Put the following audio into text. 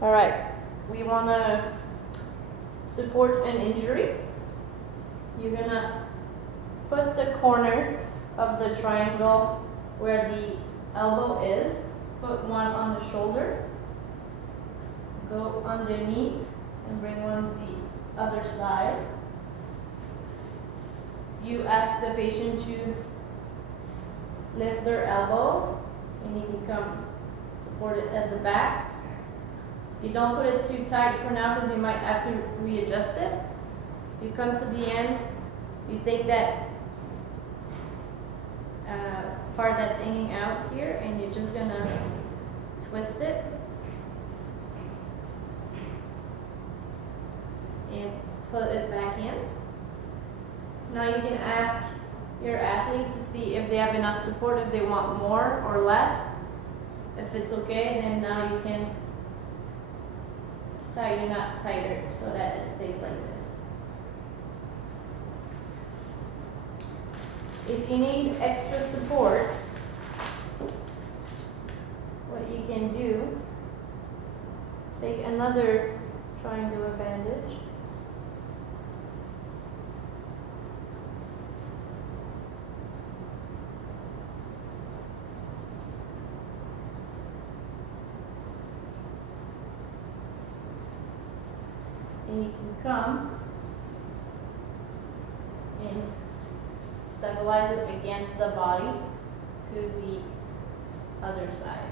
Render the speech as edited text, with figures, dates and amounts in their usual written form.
All right, we want to support an injury. You're gonna put the corner of the triangle where the elbow is, put one on the shoulder, go underneath and bring one the other side. You ask the patient to lift their elbow and you can come support it at the back. You don't put it too tight for now because you might have to readjust it. You come to the end, you take that part that's hanging out here and you're just gonna twist it and put it back in. Now you can ask your athlete to see if they have enough support, if they want more or less. If it's okay, then now you can tie your knot tighter so that it stays like this. If you need extra support, what you can do, take another triangular bandage. And you can come and stabilize it against the body to the other side.